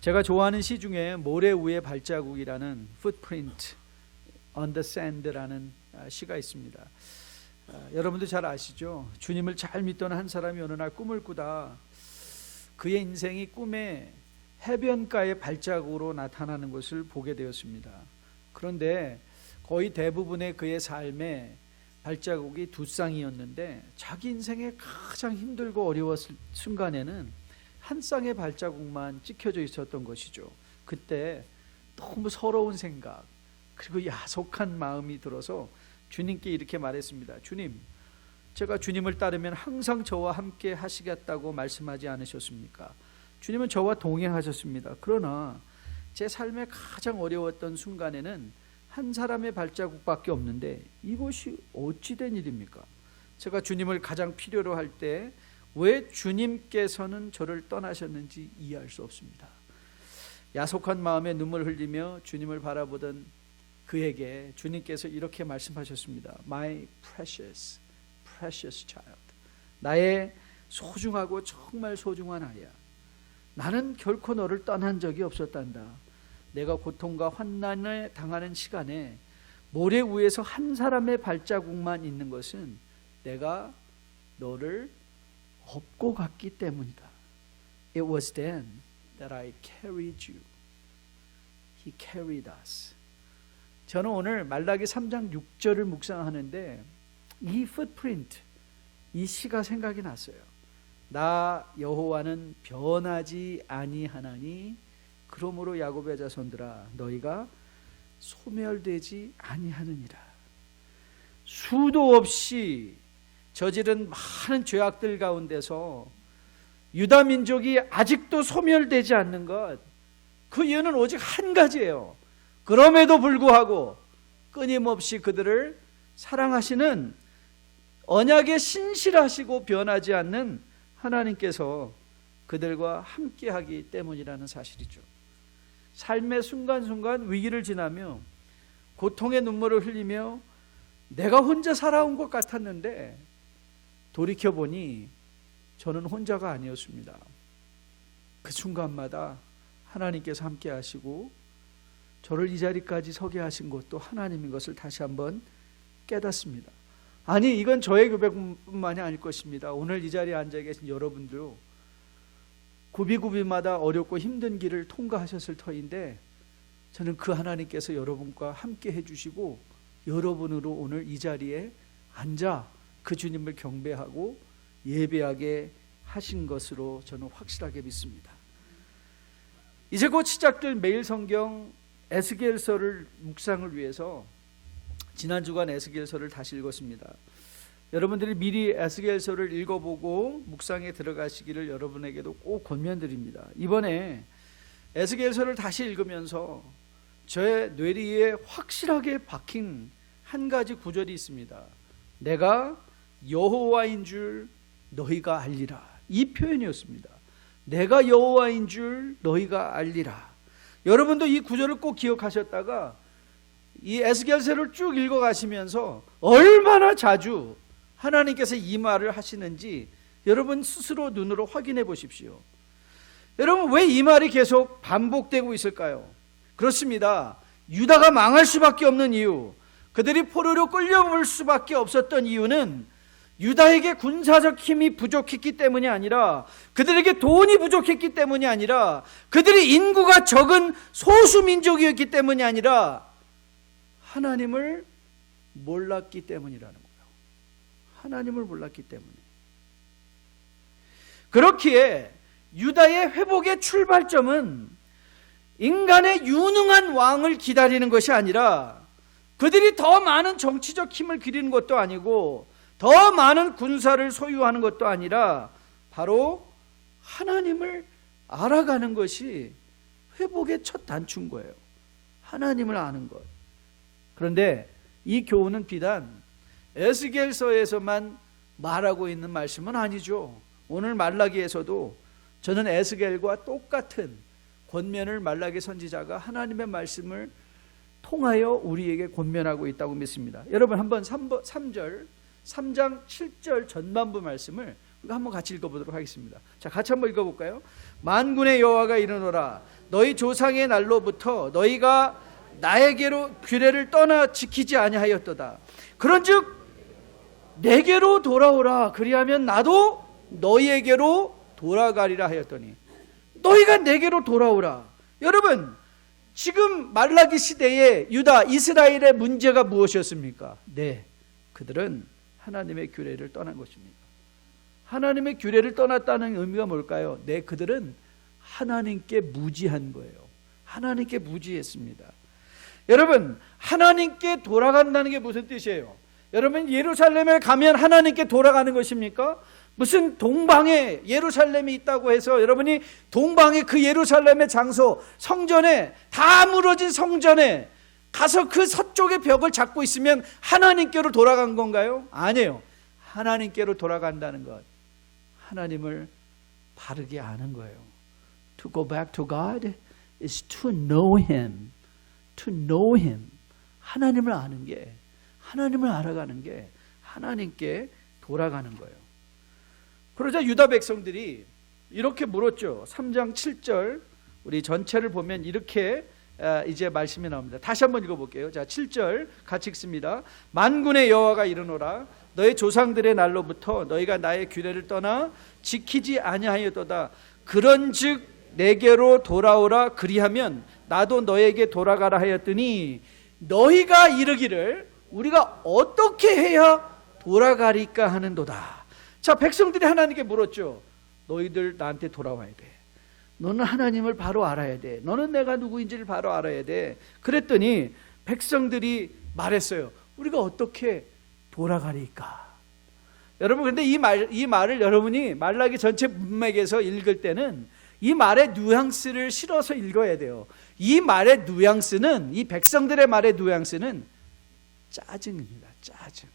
제가 좋아하는 시 중에 모래 위의 발자국이라는 footprint on the sand라는 시가 있습니다. 여러분도 잘 아시죠? 주님을 잘 믿던 한 사람이 어느 날 꿈을 꾸다 그의 인생이 꿈에 해변가의 발자국으로 나타나는 것을 보게 되었습니다. 그런데 거의 대부분의 그의 삶에 발자국이 두 쌍이었는데 자기 인생에 가장 힘들고 어려웠을 순간에는 한 쌍의 발자국만 찍혀져 있었던 것이죠. 그때 너무 서러운 생각 그리고 야속한 마음이 들어서 주님께 이렇게 말했습니다. 주님, 제가 주님을 따르면 항상 저와 함께 하시겠다고 말씀하지 않으셨습니까? 주님은 저와 동행하셨습니다. 그러나 제 삶에 가장 어려웠던 순간에는 한 사람의 발자국밖에 없는데 이것이 어찌 된 일입니까? 제가 주님을 가장 필요로 할 때 왜 주님께서는 저를 떠나셨는지 이해할 수 없습니다. 야속한 마음에 눈물 흘리며 주님을 바라보던 그에게 주님께서 이렇게 말씀하셨습니다. My precious, precious child. 나의 소중하고 정말 소중한 아이야. 나는 결코 너를 떠난 적이 없었단다. 내가 고통과 환난을 당하는 시간에 모래 위에서 한 사람의 발자국만 있는 것은 내가 너를 업고 갔기 때문이다. It was then that I carried you. He carried us. 저는 오늘 말라기 3장 6절을 묵상하는데 이 footprint, 이 시가 생각이 났어요. 나 여호와는 변하지 아니하나니 그러므로 야곱의 자손들아 너희가 소멸되지 아니하느니라. 수도 없이 저지른 많은 죄악들 가운데서 유다 민족이 아직도 소멸되지 않는 것, 그 이유는 오직 한 가지예요. 그럼에도 불구하고 끊임없이 그들을 사랑하시는 언약에 신실하시고 변하지 않는 하나님께서 그들과 함께하기 때문이라는 사실이죠. 삶의 순간순간 위기를 지나며 고통의 눈물을 흘리며 내가 혼자 살아온 것 같았는데 돌이켜보니 저는 혼자가 아니었습니다. 그 순간마다 하나님께서 함께 하시고 저를 이 자리까지 서게 하신 것도 하나님인 것을 다시 한번 깨닫습니다. 아니, 이건 저의 고백뿐만이 아닐 것입니다. 오늘 이 자리에 앉아 계신 여러분도 구비구비마다 어렵고 힘든 길을 통과하셨을 터인데 저는 그 하나님께서 여러분과 함께 해주시고 여러분으로 오늘 이 자리에 앉아 그 주님을 경배하고 예배하게 하신 것으로 저는 확실하게 믿습니다. 이제 곧 시작될 매일 성경 에스겔서를 묵상을 위해서 지난 주간 에스겔서를 다시 읽었습니다. 여러분들이 미리 에스겔서를 읽어보고 묵상에 들어가시기를 여러분에게도 꼭 권면드립니다. 이번에 에스겔서를 다시 읽으면서 저의 뇌리에 확실하게 박힌 한 가지 구절이 있습니다. 내가 여호와인 줄 너희가 알리라. 이 표현이었습니다. 내가 여호와인 줄 너희가 알리라. 여러분도 이 구절을 꼭 기억하셨다가 이 에스겔서를 쭉 읽어가시면서 얼마나 자주 하나님께서 이 말을 하시는지 여러분 스스로 눈으로 확인해 보십시오. 여러분, 왜 이 말이 계속 반복되고 있을까요? 그렇습니다. 유다가 망할 수밖에 없는 이유, 그들이 포로로 끌려올 수밖에 없었던 이유는 유다에게 군사적 힘이 부족했기 때문이 아니라, 그들에게 돈이 부족했기 때문이 아니라, 그들이 인구가 적은 소수민족이었기 때문이 아니라 하나님을 몰랐기 때문이라는 거예요. 하나님을 몰랐기 때문에. 그렇기에 유다의 회복의 출발점은 인간의 유능한 왕을 기다리는 것이 아니라, 그들이 더 많은 정치적 힘을 기르는 것도 아니고 더 많은 군사를 소유하는 것도 아니라 바로 하나님을 알아가는 것이 회복의 첫 단추인 거예요. 하나님을 아는 것. 그런데 이 교훈은 비단 에스겔서에서만 말하고 있는 말씀은 아니죠. 오늘 말라기에서도 저는 에스겔과 똑같은 권면을 말라기 선지자가 하나님의 말씀을 통하여 우리에게 권면하고 있다고 믿습니다. 여러분, 한번 3장 7절 전반부 말씀을 우리가 한번 같이 읽어보도록 하겠습니다. 자, 같이 한번 읽어볼까요? 만군의 여호와가 이르노라, 너희 조상의 날로부터 너희가 나에게로 규례를 떠나 지키지 아니하였도다. 그런즉 내게로 돌아오라. 그리하면 나도 너희에게로 돌아가리라 하였더니, 너희가 내게로 돌아오라. 여러분, 지금 말라기 시대에 유다 이스라엘의 문제가 무엇이었습니까? 네, 그들은 하나님의 규례를 떠난 것입니다. 하나님의 규례를 떠났다는 의미가 뭘까요? 네, 그들은 하나님께 무지한 거예요. 하나님께 무지했습니다. 여러분, 하나님께 돌아간다는 게 무슨 뜻이에요? 여러분, 예루살렘에 가면 하나님께 돌아가는 것입니까? 무슨 동방에 예루살렘이 있다고 해서 여러분이 동방의 그 예루살렘의 장소, 성전에, 다 무너진 성전에 가서 그 서쪽의 벽을 잡고 있으면 하나님께로 돌아간 건가요? 아니에요. 하나님께로 돌아간다는 것, 하나님을 바르게 아는 거예요. To go back to God is to know Him. To know Him. 하나님을 아는 게, 하나님을 알아가는 게 하나님께 돌아가는 거예요. 그러자 유다 백성들이 이렇게 물었죠. 3장 7절 우리 전체를 보면 이렇게 이제 말씀이 나옵니다. 다시 한번 읽어볼게요. 자, 7절 같이 읽습니다. 만군의 여호와가 이르노라. 너희 조상들의 날로부터 너희가 나의 규례를 떠나 지키지 아니하였도다. 그런즉 내게로 돌아오라. 그리하면 나도 너에게 돌아가라 하였더니 너희가 이르기를 우리가 어떻게 해야 돌아가리까 하는도다. 자, 백성들이 하나님께 물었죠. 너희들 나한테 돌아와야 돼. 너는 하나님을 바로 알아야 돼. 너는 내가 누구인지를 바로 알아야 돼. 그랬더니 백성들이 말했어요. 우리가 어떻게 돌아가리까? 여러분, 근데 이 말을 여러분이 말라기 전체 문맥에서 읽을 때는 이 말의 뉘앙스를 실어서 읽어야 돼요. 이 말의 뉘앙스는, 이 백성들의 말의 뉘앙스는 짜증입니다. 짜증.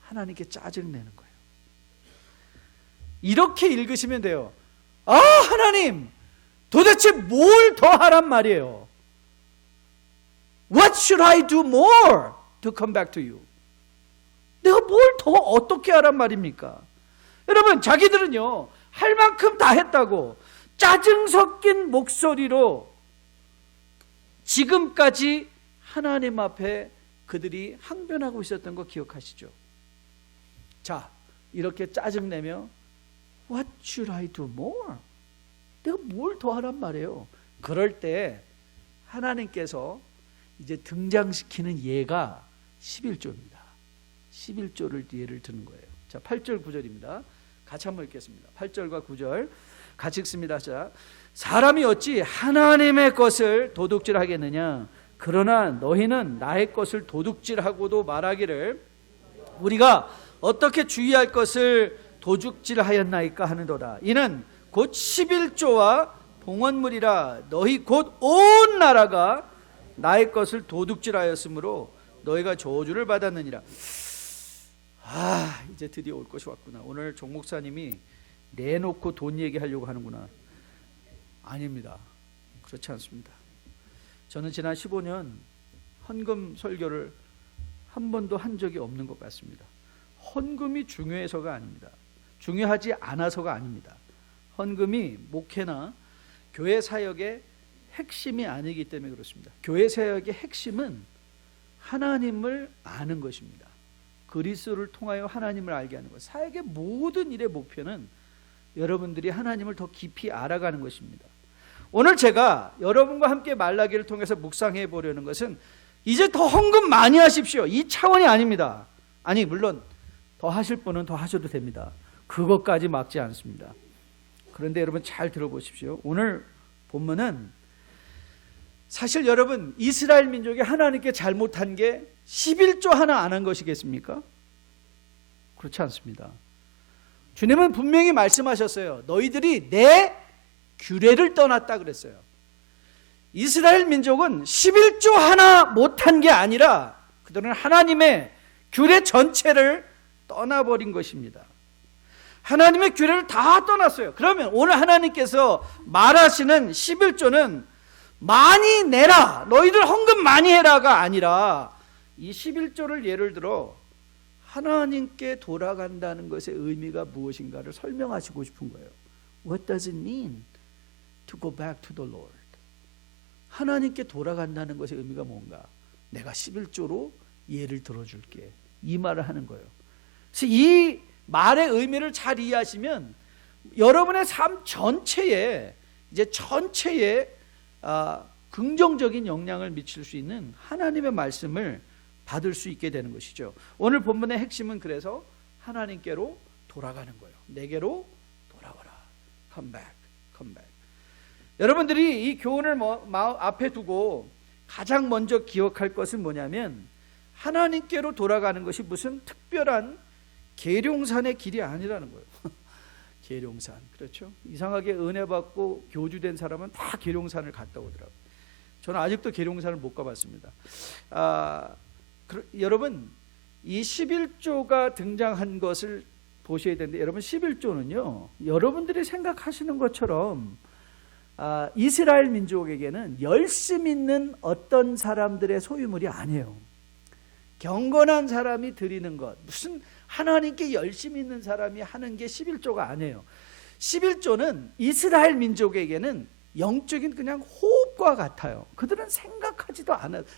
하나님께 짜증내는 거예요. 이렇게 읽으시면 돼요. 아, 하나님, 도대체 뭘 더 하란 말이에요? What should I do more to come back to you? 내가 뭘 더 어떻게 하란 말입니까? 여러분, 자기들은요, 할 만큼 다 했다고 짜증 섞인 목소리로 지금까지 하나님 앞에 그들이 항변하고 있었던 거 기억하시죠? 자, 이렇게 짜증내며 What should I do more? 내가 뭘 더 하란 말이에요? 그럴 때 하나님께서 이제 등장시키는 예가 11조입니다. 11조를 예를 드는 거예요. 자, 8절 9절입니다. 같이 한번 읽겠습니다. 8절과 9절 같이 읽습니다. 자, 사람이 어찌 하나님의 것을 도둑질하겠느냐? 그러나 너희는 나의 것을 도둑질하고도 말하기를 우리가 어떻게 주의할 것을 도둑질하였나이까 하는도다. 이는 곧 11조와 봉헌물이라. 너희 곧 온 나라가 나의 것을 도둑질하였으므로 너희가 저주를 받았느니라. 아, 이제 드디어 올 것이 왔구나. 오늘 종 목사님이 내놓고 돈 얘기하려고 하는구나. 아닙니다. 그렇지 않습니다. 저는 지난 15년 헌금 설교를 한 번도 한 적이 없는 것 같습니다. 헌금이 중요해서가 아닙니다. 중요하지 않아서가 아닙니다. 헌금이 목회나 교회 사역의 핵심이 아니기 때문에 그렇습니다. 교회 사역의 핵심은 하나님을 아는 것입니다. 그리스도를 통하여 하나님을 알게 하는 것. 사역의 모든 일의 목표는 여러분들이 하나님을 더 깊이 알아가는 것입니다. 오늘 제가 여러분과 함께 말라기를 통해서 묵상해 보려는 것은 이제 더 헌금 많이 하십시오, 이 차원이 아닙니다. 아니, 물론 더 하실 분은 더 하셔도 됩니다. 그것까지 막지 않습니다. 그런데 여러분 잘 들어보십시오. 오늘 본문은 사실 여러분, 이스라엘 민족이 하나님께 잘못한 게 11조 하나 안 한 것이겠습니까? 그렇지 않습니다. 주님은 분명히 말씀하셨어요. 너희들이 내 규례를 떠났다 그랬어요. 이스라엘 민족은 11조 하나 못한 게 아니라 그들은 하나님의 규례 전체를 떠나버린 것입니다. 하나님의 규례를 다 떠났어요. 그러면 오늘 하나님께서 말하시는 11조는 많이 내라, 너희들 헌금 많이 해라가 아니라 이 11조를 예를 들어 하나님께 돌아간다는 것의 의미가 무엇인가를 설명하시고 싶은 거예요. What does it mean to go back to the Lord? 하나님께 돌아간다는 것의 의미가 뭔가? 내가 11조로 예를 들어줄게, 이 말을 하는 거예요. 그래서 이 말의 의미를 잘 이해하시면 여러분의 삶 전체에 긍정적인 영향을 미칠 수 있는 하나님의 말씀을 받을 수 있게 되는 것이죠. 오늘 본문의 핵심은 그래서 하나님께로 돌아가는 거예요. 내게로 돌아와라. Come back, come back. 여러분들이 이 교훈을 앞에 두고 가장 먼저 기억할 것은 뭐냐면, 하나님께로 돌아가는 것이 무슨 특별한 계룡산의 길이 아니라는 거예요. 계룡산, 그렇죠? 이상하게 은혜 받고 교주된 사람은 다 계룡산을 갔다 오더라고요. 저는 아직도 계룡산을 못 가봤습니다. 여러분, 이 11조가 등장한 것을 보셔야 되는데, 여러분 11조는요 여러분들이 생각하시는 것처럼 이스라엘 민족에게는 열심 있는 어떤 사람들의 소유물이 아니에요. 경건한 사람이 드리는 것, 무슨 하나님께 열심 있는 사람이 하는 게 11조가 아니에요. 11조는 이스라엘 민족에게는 영적인 그냥 호흡과 같아요. 그들은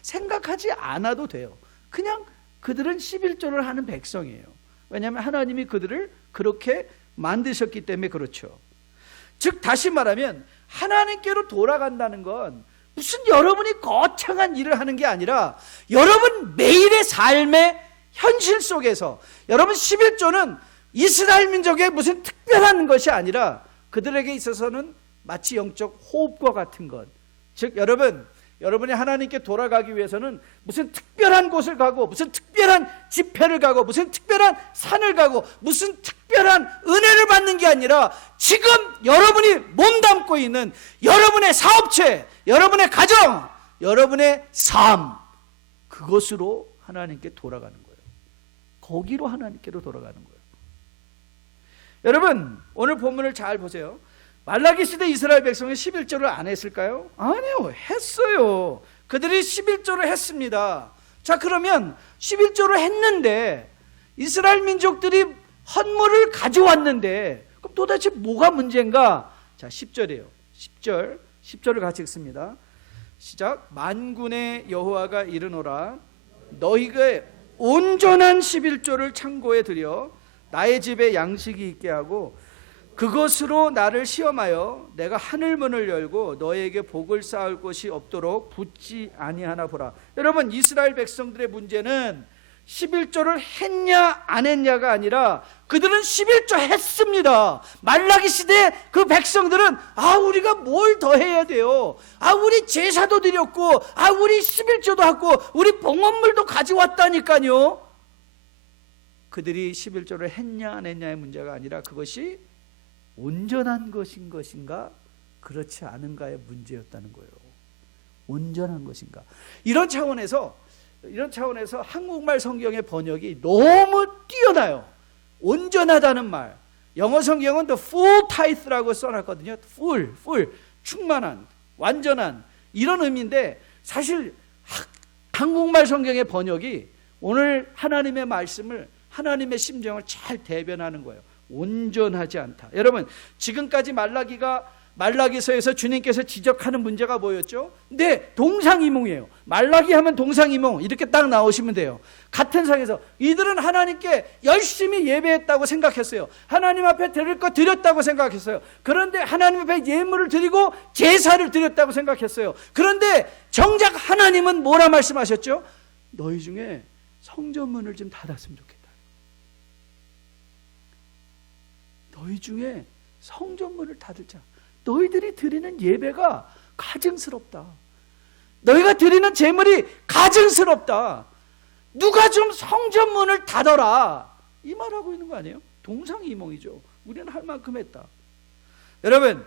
생각하지 않아도 돼요. 그냥 그들은 11조를 하는 백성이에요. 왜냐하면 하나님이 그들을 그렇게 만드셨기 때문에 그렇죠. 즉 다시 말하면 하나님께로 돌아간다는 건 무슨 여러분이 거창한 일을 하는 게 아니라 여러분 매일의 삶의 현실 속에서, 여러분 11조는 이스라엘 민족의 무슨 특별한 것이 아니라 그들에게 있어서는 마치 영적 호흡과 같은 것. 즉 여러분이 하나님께 돌아가기 위해서는 무슨 특별한 곳을 가고, 무슨 특별한 집회를 가고, 무슨 특별한 산을 가고, 무슨 특별한 은혜를 받는 게 아니라 지금 여러분이 몸담고 있는 여러분의 사업체, 여러분의 가정, 여러분의 삶, 그것으로 하나님께 돌아가는 거예요. 거기로 하나님께로 돌아가는 거예요. 여러분 오늘 본문을 잘 보세요. 말라기 시대 이스라엘 백성이 11조를 안 했을까요? 아니요, 했어요. 그들이 11조를 했습니다. 자, 그러면 11조를 했는데 이스라엘 민족들이 헌물을 가져왔는데 그럼 도대체 뭐가 문제인가? 자, 10절이에요. 10절을 같이 읽습니다. 시작. 만군의 여호와가 이르노라, 너희가 온전한 11조를 창고에 들여 나의 집에 양식이 있게 하고 그것으로 나를 시험하여 내가 하늘 문을 열고 너에게 복을 쌓을 곳이 없도록 붙지 아니하나 보라. 여러분 이스라엘 백성들의 문제는 11조를 했냐 안 했냐가 아니라 그들은 11조 했습니다. 말라기 시대 그 백성들은 우리가 뭘 더 해야 돼요? 우리 제사도 드렸고 우리 11조도 하고 우리 봉헌물도 가져왔다니까요. 그들이 11조를 했냐 안 했냐의 문제가 아니라 그것이 온전한 것인 것인가 그렇지 않은가의 문제였다는 거예요. 온전한 것인가. 이런 차원에서 한국말 성경의 번역이 너무 뛰어나요. 온전하다는 말, 영어 성경은 the full tithe라고 써놨거든요. full, 충만한, 완전한, 이런 의미인데 사실 한국말 성경의 번역이 오늘 하나님의 말씀을, 하나님의 심정을 잘 대변하는 거예요. 온전하지 않다. 여러분 지금까지 말라기서에서 주님께서 지적하는 문제가 뭐였죠? 네, 동상이몽이에요. 말라기 하면 동상이몽 이렇게 딱 나오시면 돼요. 같은 상에서 이들은 하나님께 열심히 예배했다고 생각했어요. 하나님 앞에 드릴 거 드렸다고 생각했어요. 그런데 하나님 앞에 예물을 드리고 제사를 드렸다고 생각했어요. 그런데 정작 하나님은 뭐라 말씀하셨죠? 너희 중에 성전문을 좀 닫았으면 좋겠다. 너희 중에 성전문을 닫을 자. 너희들이 드리는 예배가 가증스럽다. 너희가 드리는 제물이 가증스럽다. 누가 좀 성전문을 닫아라. 이 말하고 있는 거 아니에요? 동상이몽이죠. 우리는 할 만큼 했다. 여러분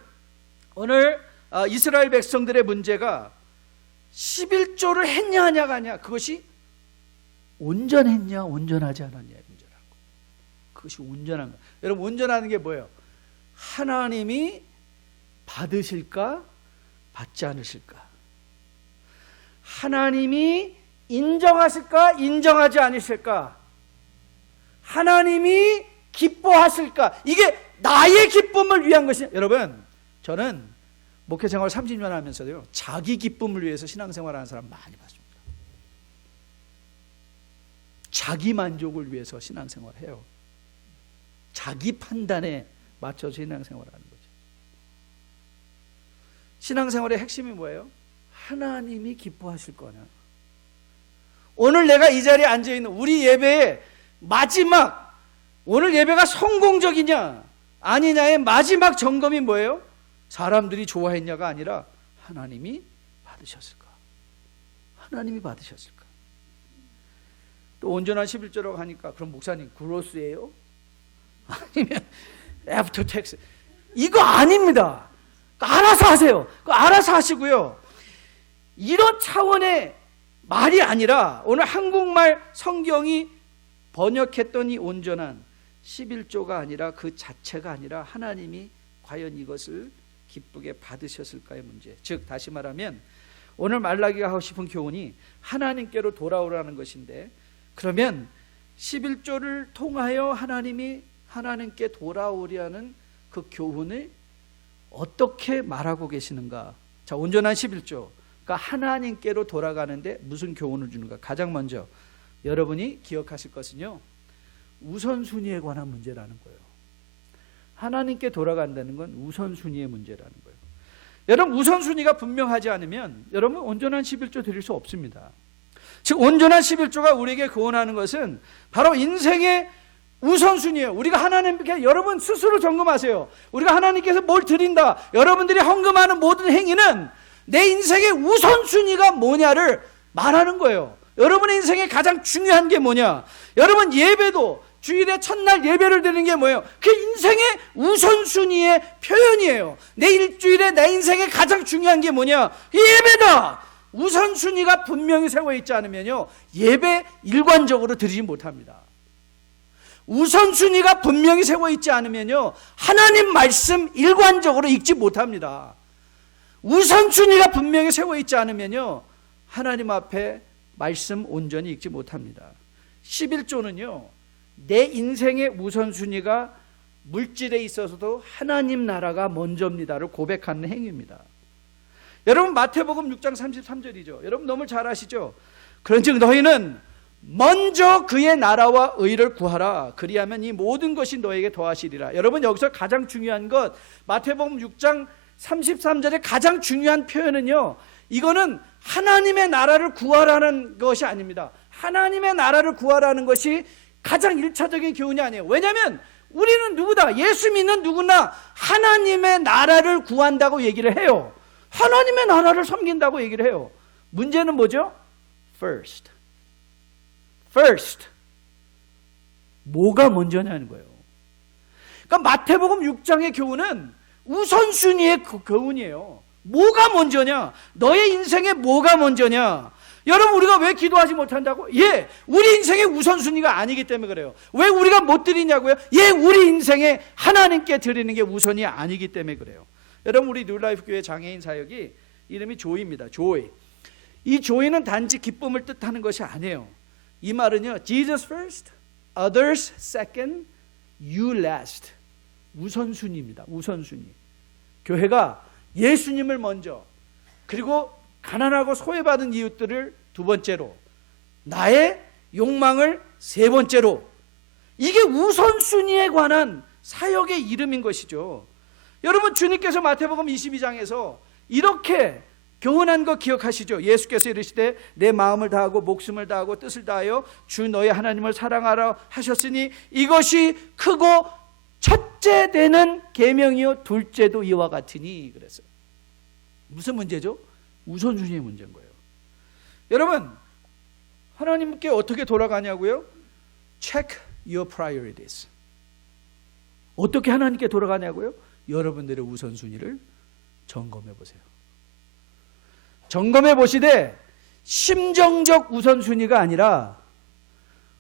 오늘 이스라엘 백성들의 문제가 11조를 했냐 하냐가 아니야. 그것이 온전했냐 온전하지 않았냐의 문제라고. 그것이 온전한 거. 여러분 온전하는 게 뭐예요? 하나님이 받으실까 받지 않으실까? 하나님이 인정하실까 인정하지 않으실까? 하나님이 기뻐하실까? 이게 나의 기쁨을 위한 것이. 여러분 저는 목회 생활 30년 하면서요, 자기 기쁨을 위해서 신앙생활 하는 사람 많이 봤습니다. 자기 만족을 위해서 신앙생활 해요. 자기 판단에 맞춰서 신앙생활 하는 거죠. 신앙생활의 핵심이 뭐예요? 하나님이 기뻐하실 거냐. 오늘 내가 이 자리에 앉아있는 우리 예배의 마지막, 오늘 예배가 성공적이냐 아니냐의 마지막 점검이 뭐예요? 사람들이 좋아했냐가 아니라 하나님이 받으셨을까? 하나님이 받으셨을까? 또 온전한 11조라고 하니까 그럼 목사님 그로스예요? 아니면 애프터 텍스? 이거 아닙니다. 알아서 하세요. 알아서 하시고요. 이런 차원의 말이 아니라 오늘 한국말 성경이 번역했던 이 온전한 11조가 아니라 그 자체가 아니라 하나님이 과연 이것을 기쁘게 받으셨을까의 문제. 즉 다시 말하면 오늘 말라기가 하고 싶은 교훈이 하나님께로 돌아오라는 것인데, 그러면 11조를 통하여 하나님이 하나님께 돌아오려는 그 교훈을 어떻게 말하고 계시는가? 자, 온전한 11조, 그러니까 하나님께로 돌아가는데 무슨 교훈을 주는가? 가장 먼저 여러분이 기억하실 것은요, 우선순위에 관한 문제라는 거예요. 하나님께 돌아간다는 건 우선순위의 문제라는 거예요. 여러분, 우선순위가 분명하지 않으면 여러분 온전한 11조 드릴 수 없습니다. 즉 온전한 11조가 우리에게 교훈하는 것은 바로 인생의 우선순위예요. 우리가 하나님께, 여러분 스스로 점검하세요. 우리가 하나님께서 뭘 드린다, 여러분들이 헌금하는 모든 행위는 내 인생의 우선순위가 뭐냐를 말하는 거예요. 여러분의 인생에 가장 중요한 게 뭐냐? 여러분 예배도 주일에 첫날 예배를 드리는 게 뭐예요? 그 인생의 우선순위의 표현이에요. 내 일주일에 내 인생에 가장 중요한 게 뭐냐? 예배다. 우선순위가 분명히 세워 있지 않으면요, 예배 일관적으로 드리지 못합니다. 우선순위가 분명히 세워 있지 않으면요, 하나님 말씀 일관적으로 읽지 못합니다. 우선순위가 분명히 세워 있지 않으면요, 하나님 앞에 말씀 온전히 읽지 못합니다. 11조는요, 내 인생의 우선순위가 물질에 있어서도 하나님 나라가 먼저입니다를 고백하는 행위입니다. 여러분 마태복음 6장 33절이죠. 여러분 너무 잘 아시죠? 그런즉 너희는 먼저 그의 나라와 의를 구하라. 그리하면 이 모든 것이 너에게 더하시리라. 여러분 여기서 가장 중요한 것, 마태복음 6장 33절의 가장 중요한 표현은요, 이거는 하나님의 나라를 구하라는 것이 아닙니다. 하나님의 나라를 구하라는 것이 가장 1차적인 교훈이 아니에요. 왜냐하면 우리는 누구다? 예수 믿는 누구나 하나님의 나라를 구한다고 얘기를 해요. 하나님의 나라를 섬긴다고 얘기를 해요. 문제는 뭐죠? First. 뭐가 먼저냐는 거예요. 그러니까 마태복음 6장의 교훈은 우선순위의 교훈이에요. 뭐가 먼저냐? 너의 인생에 뭐가 먼저냐? 여러분 우리가 왜 기도하지 못한다고? 예, 우리 인생의 우선순위가 아니기 때문에 그래요. 왜 우리가 못 드리냐고요? 예, 우리 인생에 하나님께 드리는 게 우선이 아니기 때문에 그래요. 여러분 우리 뉴라이프 교회 장애인 사역이 이름이 조이입니다. 조이. 이 조이는 단지 기쁨을 뜻하는 것이 아니에요. 이 말은요, Jesus first, others second, you last. 우선순위입니다. 우선순위. 교회가 예수님을 먼저, 그리고 가난하고 소외받은 이웃들을 두 번째로, 나의 욕망을 세 번째로, 이게 우선순위에 관한 사역의 이름인 것이죠. 여러분 주님께서 마태복음 22장에서 이렇게 교훈한 거 기억하시죠? 예수께서 이르시되 내 마음을 다하고 목숨을 다하고 뜻을 다하여 주 너의 하나님을 사랑하라 하셨으니 이것이 크고 첫째 되는 계명이요 둘째도 이와 같으니. 그랬어요. 무슨 문제죠? 우선순위의 문제인 거예요. 여러분 하나님께 어떻게 돌아가냐고요? Check your priorities. 어떻게 하나님께 돌아가냐고요? 여러분들의 우선순위를 점검해 보세요. 점검해 보시되 심정적 우선순위가 아니라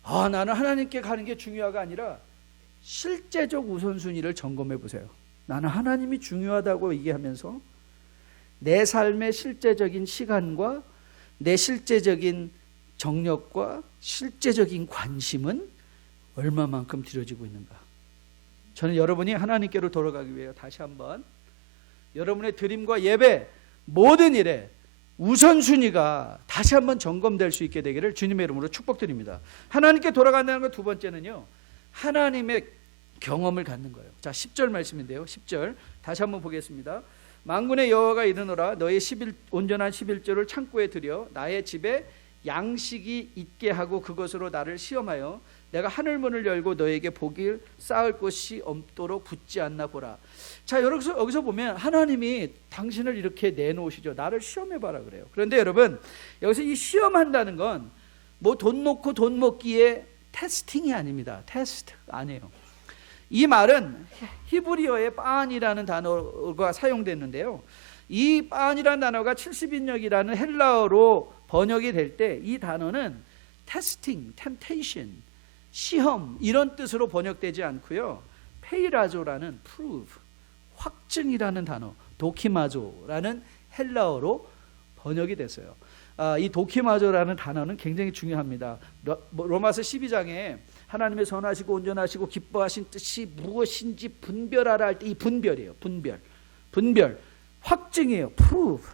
나는 하나님께 가는 게 중요하가 아니라 실제적 우선순위를 점검해 보세요. 나는 하나님이 중요하다고 얘기하면서 내 삶의 실제적인 시간과 내 실제적인 정력과 실제적인 관심은 얼마만큼 들여지고 있는가. 저는 여러분이 하나님께로 돌아가기 위해 다시 한번 여러분의 드림과 예배, 모든 일에 우선순위가 다시 한번 점검될 수 있게 되기를 주님의 이름으로 축복드립니다. 하나님께 돌아간다는 것 두 번째는요, 하나님의 경험을 갖는 거예요. 자, 10절 말씀인데요. 10절 다시 한번 보겠습니다. 만군의 여호와가 이르노라 너의 온전한 11조를 창고에 들여 나의 집에 양식이 있게 하고 그것으로 나를 시험하여 내가 하늘 문을 열고 너에게 복을 쌓을 곳이 없도록 붙지 않나 보라. 자, 여기서 보면 하나님이 당신을 이렇게 내놓으시죠. 나를 시험해봐라 그래요. 그런데 여러분, 여기서 이 시험한다는 건 뭐 돈 놓고 돈 먹기에 테스팅이 아닙니다. 테스트 아니에요. 이 말은 히브리어의 빤이라는 단어가 사용됐는데요, 이 빤이라는 단어가 70인역이라는 헬라어로 번역이 될 때 이 단어는 테스팅, 템테이션, 시험 이런 뜻으로 번역되지 않고요, 페이라조라는 prove, 확증이라는 단어, 도키마조라는 헬라어로 번역이 됐어요. 이 도키마조라는 단어는 굉장히 중요합니다. 로마서 12장에 하나님의 선하시고 온전하시고 기뻐하신 뜻이 무엇인지 분별하라 할 때 이 분별이에요. 분별, 확증이에요. prove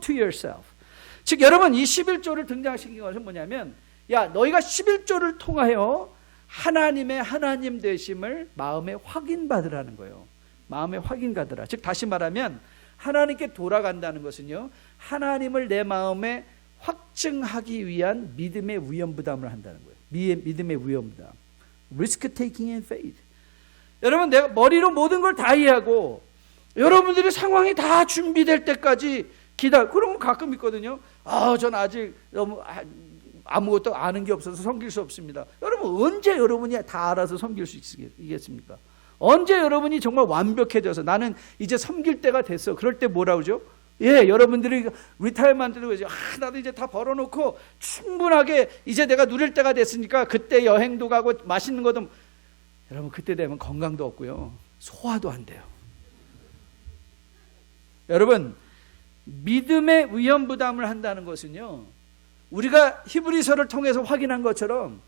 to yourself. 즉 여러분, 이 11조를 등장시킨 것은 뭐냐면, 야, 너희가 11조를 통하여 하나님의 하나님 되심을 마음에 확인받으라는 거예요. 마음에 확인받으라. 즉 다시 말하면 하나님께 돌아간다는 것은요, 하나님을 내 마음에 확증하기 위한 믿음의 위험부담을 한다는 거예요. 믿음의 위험부담. Risk taking and faith. 여러분, 내가 머리로 모든 걸 다 이해하고 여러분들이 상황이 다 준비될 때까지 그러면 가끔 있거든요. 전 아직 너무 아무것도 아는 게 없어서 섬길 수 없습니다. 여러분, 언제 여러분이 다 알아서 섬길 수 있겠습니까? 언제 여러분이 정말 완벽해져서 나는 이제 섬길 때가 됐어, 그럴 때 뭐라 그러죠? 여러분들이 리타이어먼트도 그러죠. 나도 이제 다 벌어놓고 충분하게 이제 내가 누릴 때가 됐으니까 그때 여행도 가고 맛있는 것도. 여러분, 그때 되면 건강도 없고요, 소화도 안 돼요. 여러분, 믿음의 위험부담을 한다는 것은요, 우리가 히브리서를 통해서 확인한 것처럼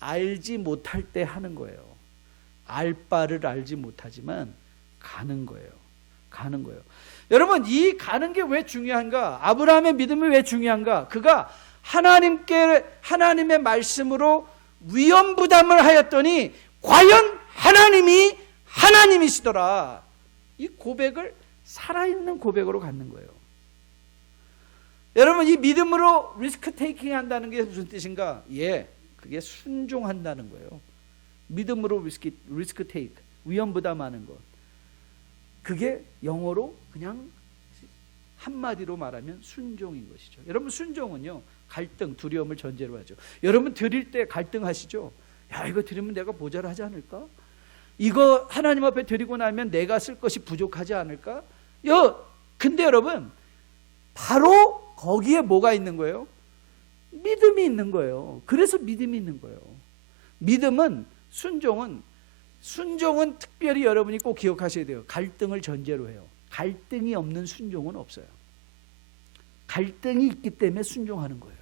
알지 못할 때 하는 거예요. 알 바를 알지 못하지만 가는 거예요. 여러분, 이 가는 게 왜 중요한가? 아브라함의 믿음이 왜 중요한가? 그가 하나님의 말씀으로 위험부담을 하였더니 과연 하나님이시더라. 이 고백을 살아있는 고백으로 갖는 거예요. 여러분, 이 믿음으로 리스크 테이킹 한다는 게 무슨 뜻인가? 그게 순종한다는 거예요. 믿음으로 리스크 테이크, 위험부담하는 것. 그게 영어로 그냥 한마디로 말하면 순종인 것이죠. 여러분, 순종은요, 갈등, 두려움을 전제로 하죠. 여러분, 드릴 때 갈등하시죠? 이거 드리면 내가 모자라지 않을까? 이거 하나님 앞에 드리고 나면 내가 쓸 것이 부족하지 않을까? 근데 여러분, 바로 거기에 뭐가 있는 거예요? 믿음이 있는 거예요. 그래서 믿음이 있는 거예요. 순종은 특별히 여러분이 꼭 기억하셔야 돼요. 갈등을 전제로 해요. 갈등이 없는 순종은 없어요. 갈등이 있기 때문에 순종하는 거예요.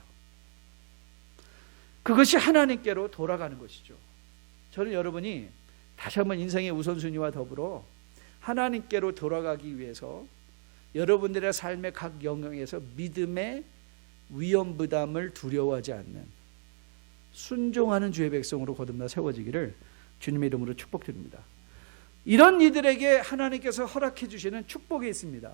그것이 하나님께로 돌아가는 것이죠. 저는 여러분이 다시 한번 인생의 우선순위와 더불어 하나님께로 돌아가기 위해서 여러분들의 삶의 각 영역에서 믿음의 위험부담을 두려워하지 않는 순종하는 주의 백성으로 거듭나 세워지기를 주님의 이름으로 축복드립니다. 이런 이들에게 하나님께서 허락해 주시는 축복이 있습니다.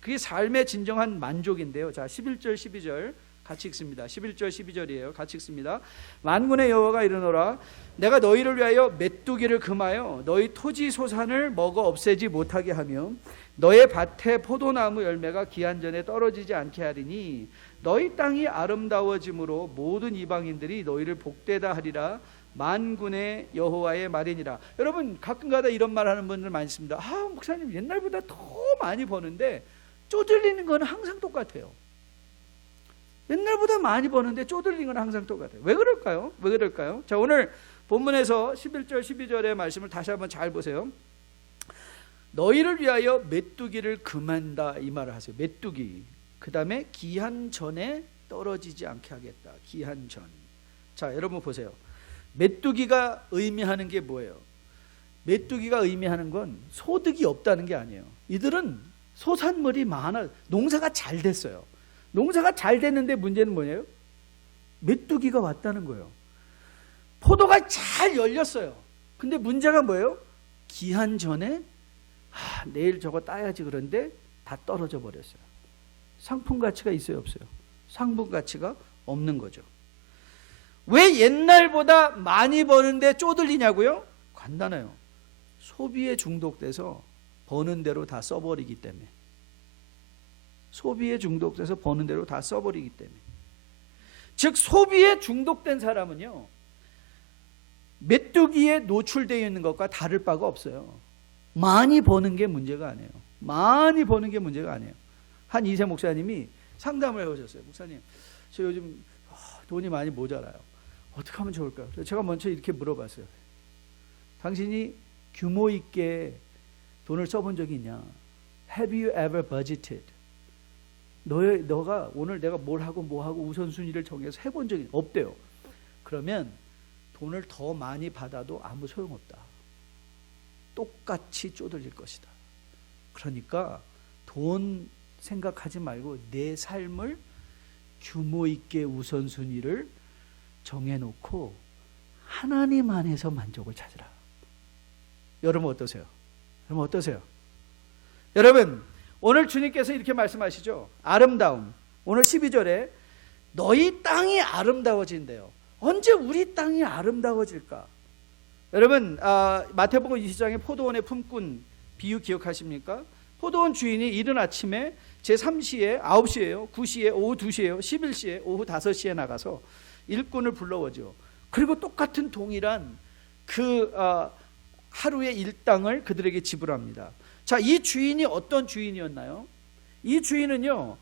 그게 삶의 진정한 만족인데요. 자, 11절 12절 같이 읽습니다. 11절 12절이에요. 같이 읽습니다. 만군의 여호와가 이르노라 내가 너희를 위하여 메뚜기를 금하여 너희 토지 소산을 먹어 없애지 못하게 하며 너의 밭에 포도나무 열매가 기한 전에 떨어지지 않게 하리니 너희 땅이 아름다워짐으로 모든 이방인들이 너희를 복되다 하리라. 만군의 여호와의 말이니라. 여러분, 가끔가다 이런 말 하는 분들 많이 있습니다. 목사님, 옛날보다 더 많이 버는데 쪼들리는 건 항상 똑같아요. 옛날보다 많이 버는데 쪼들리는 건 항상 똑같아요. 왜 그럴까요? 자, 오늘 본문에서 11절 12절의 말씀을 다시 한번 잘 보세요. 너희를 위하여 메뚜기를 금한다, 이 말을 하세요. 메뚜기. 그 다음에 기한 전에 떨어지지 않게 하겠다. 기한 전. 자, 여러분 보세요. 메뚜기가 의미하는 게 뭐예요? 메뚜기가 의미하는 건 소득이 없다는 게 아니에요. 이들은 소산물이 많아, 농사가 잘 됐어요. 농사가 잘 됐는데 문제는 뭐예요? 메뚜기가 왔다는 거예요. 포도가 잘 열렸어요. 근데 문제가 뭐예요? 기한 전에 내일 저거 따야지, 그런데 다 떨어져 버렸어요. 상품 가치가 있어요, 없어요? 상품 가치가 없는 거죠. 왜 옛날보다 많이 버는데 쪼들리냐고요? 간단해요. 소비에 중독돼서 버는 대로 다 써버리기 때문에. 소비에 중독돼서 버는 대로 다 써버리기 때문에. 즉 소비에 중독된 사람은요, 메뚜기에 노출되어 있는 것과 다를 바가 없어요. 많이 버는 게 문제가 아니에요. 많이 버는 게 문제가 아니에요. 한 2세 목사님이 상담을 해오셨어요. 목사님, 저 요즘 돈이 많이 모자라요. 어떻게 하면 좋을까요? 제가 먼저 이렇게 물어봤어요. 당신이 규모 있게 돈을 써본 적이 있냐? Have you ever budgeted? 너가 오늘 내가 뭘 하고 뭐 하고 우선순위를 정해서 해본 적이 없대요. 그러면 돈을 더 많이 받아도 아무 소용없다. 똑같이 쪼들릴 것이다. 그러니까 돈 생각하지 말고 내 삶을 규모 있게 우선순위를 정해놓고 하나님 안에서 만족을 찾으라. 여러분 어떠세요? 여러분 어떠세요? 여러분 오늘 주님께서 이렇게 말씀하시죠. 아름다움. 오늘 12절에 너희 땅이 아름다워진대요. 언제 우리 땅이 아름다워질까? 여러분 마태복음 20장에 포도원의 품꾼 비유 기억하십니까? 포도원 주인이 이른 아침에 제3시에 9시에요 9시에 오후 2시에요 11시에 오후 5시에 나가서 일꾼을 불러오죠. 그리고 똑같은 동일한 그 하루의 일당을 그들에게 지불합니다. 자, 이 주인이 어떤 주인이었나요? 이 주인은요,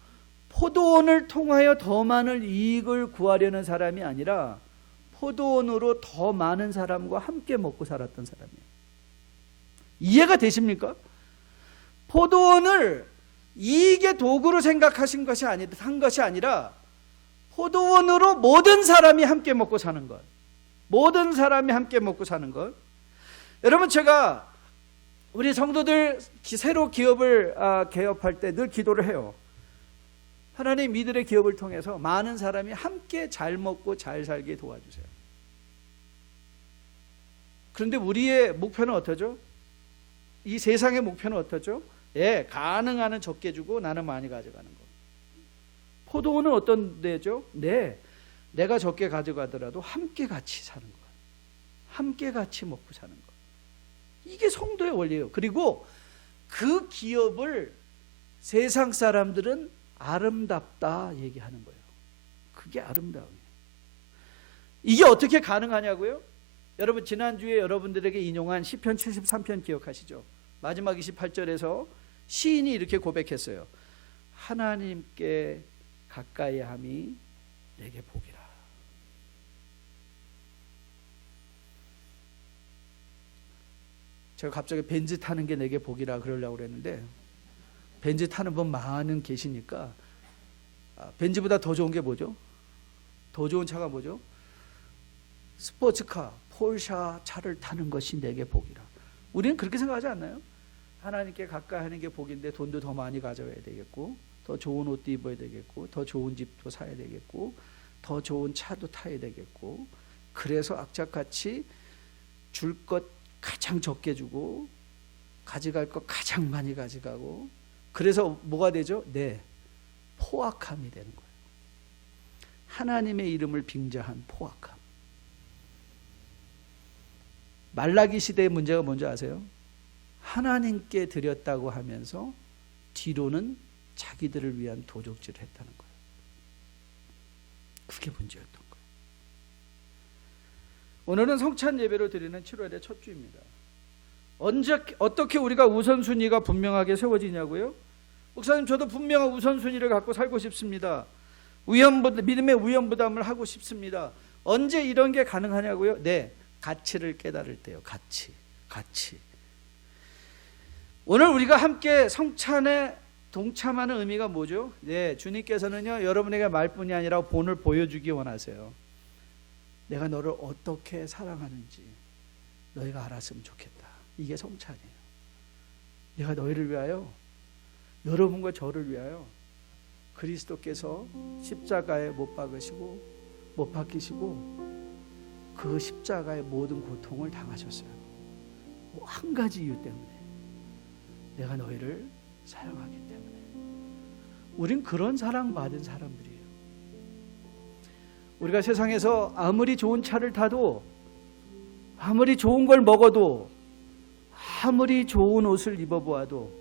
포도원을 통하여 더 많은 이익을 구하려는 사람이 아니라 포도원으로 더 많은 사람과 함께 먹고 살았던 사람이에요. 이해가 되십니까? 포도원을 이익의 도구로 생각하신 것이 한 것이 아니라 포도원으로 모든 사람이 함께 먹고 사는 것. 모든 사람이 함께 먹고 사는 것. 여러분 제가 우리 성도들 새로 기업을 개업할 때 늘 기도를 해요. 하나님 이들의 기업을 통해서 많은 사람이 함께 잘 먹고 잘 살게 도와주세요. 그런데 우리의 목표는 어떠죠? 이 세상의 목표는 어떠죠? 예, 가능한 한 적게 주고 나는 많이 가져가는 거. 포도원은 어떤 데죠? 네, 내가 적게 가져가더라도 함께 같이 사는 것, 함께 같이 먹고 사는 것. 이게 성도의 원리예요. 그리고 그 기업을 세상 사람들은 아름답다 얘기하는 거예요. 그게 아름다움이에요. 이게 어떻게 가능하냐고요? 여러분 지난주에 여러분들에게 인용한 시편 73편 기억하시죠? 마지막 28절에서 시인이 이렇게 고백했어요. 하나님께 가까이 함이 내게 복이라. 제가 갑자기 벤츠 타는 게 내게 복이라 그러려고 그랬는데 벤츠 타는 분 많은 계시니까 벤츠보다 더 좋은 게 뭐죠? 더 좋은 차가 뭐죠? 스포츠카, 폴샤 차를 타는 것이 내게 복이라. 우리는 그렇게 생각하지 않나요? 하나님께 가까이 하는 게 복인데 돈도 더 많이 가져가야 되겠고 더 좋은 옷도 입어야 되겠고 더 좋은 집도 사야 되겠고 더 좋은 차도 타야 되겠고 그래서 악착같이 줄 것 가장 적게 주고 가져갈 것 가장 많이 가져가고 그래서 뭐가 되죠? 네, 포악함이 되는 거예요. 하나님의 이름을 빙자한 포악함. 말라기 시대의 문제가 뭔지 아세요? 하나님께 드렸다고 하면서 뒤로는 자기들을 위한 도적질을 했다는 거예요. 그게 문제였던 거예요. 오늘은 성찬 예배로 드리는 7월의 첫 주입니다. 어떻게 우리가 우선순위가 분명하게 세워지냐고요? 목사님 저도 분명한 우선순위를 갖고 살고 싶습니다. 믿음의 우연부담을 하고 싶습니다. 언제 이런 게 가능하냐고요? 네, 가치를 깨달을 때요. 가치. 오늘 우리가 함께 성찬에 동참하는 의미가 뭐죠? 네, 주님께서는요 여러분에게 말뿐이 아니라 본을 보여주기 원하세요. 내가 너를 어떻게 사랑하는지 너희가 알았으면 좋겠다. 이게 성찬이에요. 내가 너희를 위하여, 여러분과 저를 위하여 그리스도께서 십자가에 못 박히시고 그 십자가의 모든 고통을 당하셨어요. 한 가지 이유 때문에, 내가 너희를 사랑하기 때문에. 우린 그런 사랑받은 사람들이에요. 우리가 세상에서 아무리 좋은 차를 타도, 아무리 좋은 걸 먹어도, 아무리 좋은 옷을 입어보아도,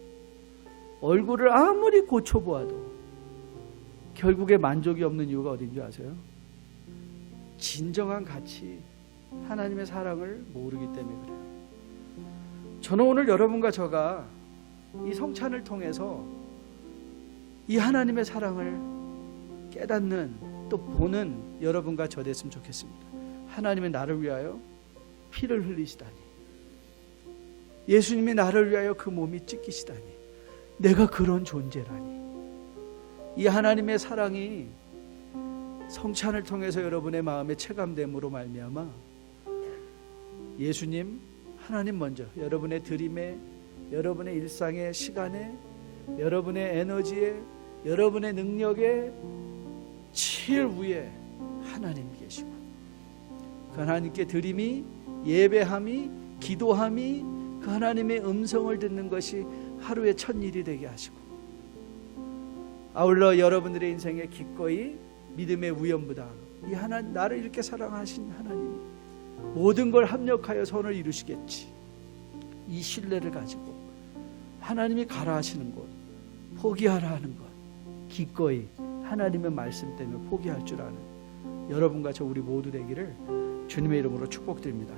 얼굴을 아무리 고쳐보아도 결국에 만족이 없는 이유가 어딘지 아세요? 진정한 가치, 하나님의 사랑을 모르기 때문에 그래요. 저는 오늘 여러분과 저가 이 성찬을 통해서 이 하나님의 사랑을 깨닫는, 또 보는 여러분과 저 됐으면 좋겠습니다. 하나님의 나를 위하여 피를 흘리시다니, 예수님이 나를 위하여 그 몸이 찢기시다니, 내가 그런 존재라니. 이 하나님의 사랑이 성찬을 통해서 여러분의 마음에 체감됨으로 말미암아 예수님, 하나님 먼저 여러분의 드림에, 여러분의 일상의 시간에, 여러분의 에너지에, 여러분의 능력에 제일 위에 하나님이 계시고, 그 하나님께 드림이, 예배함이, 기도함이, 그 하나님의 음성을 듣는 것이 하루의 첫 일이 되게 하시고, 아울러 여러분들의 인생에 기꺼이 믿음의 우연부담, 이 하나님, 나를 이렇게 사랑하신 하나님이 모든 걸 합력하여 선을 이루시겠지, 이 신뢰를 가지고 하나님이 가라 하시는 것, 포기하라 하는 것, 기꺼이 하나님의 말씀 때문에 포기할 줄 아는 여러분과 저 우리 모두 되기를 주님의 이름으로 축복드립니다.